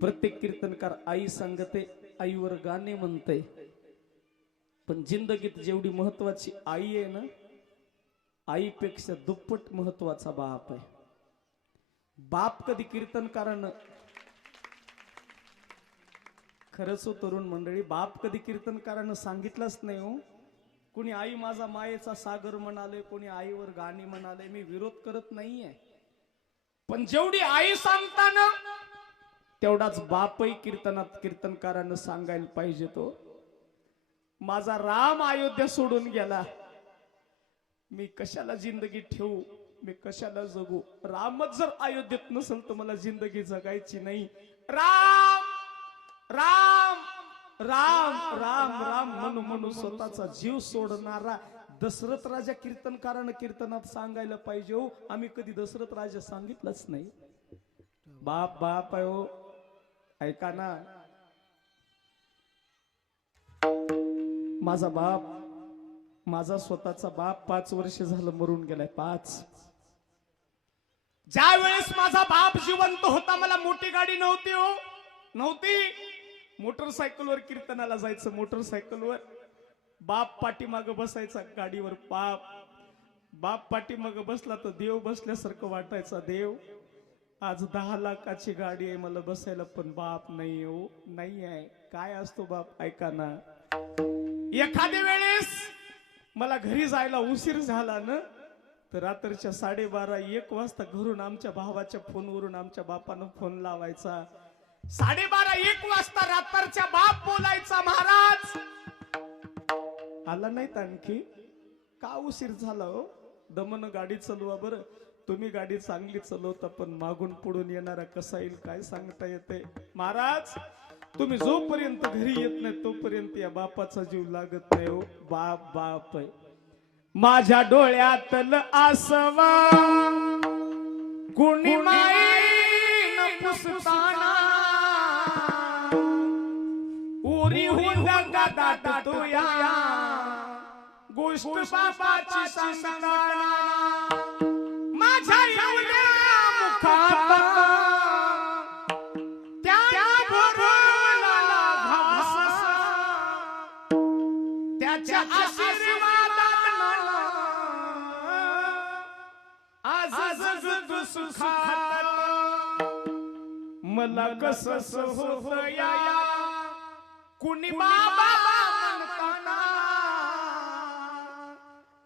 प्रत्येक कीर्तनकार आई सांगते आईवर गाणे म्हणते. पण जिंदगीत जेवढी महत्वाची आई आहे ना आईपेक्षा दुप्पट महत्त्वाचा बाप आहे. बाप कधी कीर्तनकारानं खरंच हो तरुण मंडळी बाप कधी कीर्तनकारानं सांगितलंच नाही हो. कोणी आई माझा मायेचा सागर म्हणाले कोणी आईवर गाणी म्हणाले मी विरोध करत नाहीये. पण जेवढी आई सांगताना तेवढाच बापही कीर्तनात कीर्तनकारानं सांगायला पाहिजे तो. माझा राम अयोध्या सोडून गेला. मी कशाला जिंदगी ठेवू? मी कशाला जगू? रामच जर अयोध्येत नसेल तर मला जिंदगी जगायची नाही. राम! राम! राम! राम! राम म्हणू म्हणू स्वतःचा जीव सोडणारा दशरथ राजा कीर्तनकारानं कीर्तनात सांगायला पाहिजे हो. आम्ही कधी दशरथ राजा सांगितलंच नाही. बाप बाप आहे हो. ऐका ना. माझा बाप माझा स्वतःचा बाप पाच वर्ष झालं मरून गेलाय पाच. ज्या वेळेस माझा बाप जिवंत होता मला मोठी गाडी नव्हती हो. नव्हती. मोटरसायकलवर कीर्तनाला जायचं मोटरसायकलवर. बाप पाठीमाग बसायचा गाडीवर बाप. बाप पाठीमाग बसला तर देव बसल्यासारखं वाटायचा देव. आज दहा लाखाची गाडी आहे मला बसायला पण बाप नाही हो. नाही आहे. काय असतो बाप? ऐका ना. एखाद्या वेळेस मला घरी जायला उशीर झाला ना तर रात्रीच्या साडेबारा एक वाजता घरून आमच्या भावाच्या फोनवरून आमच्या बापानं फोन लावायचा. साडेबारा एक वाजता रात्रच्या बाप बोलायचा महाराज! आला नाहीत आणखी. का उशीर झाला हो? दमन गाडी चालवा बरं. तुम्ही गाडी चांगली चालवता पण मागून पुढून येणारा कसा येईल काय सांगता येते? महाराज तुम्ही जोपर्यंत घरी येत नाही तोपर्यंत या बापाचा जीव लागत नाही हो. बाप बाप माझ्या डोळ्यातल आसवा. उरी हुंदा दादा तुया गोष्ट बाबाची सांगताना सुखात. मला कस होया कुणी बाबा म्हणताना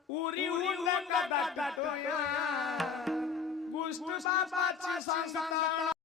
उरी उरी गोष्ट बाबाची सांगताना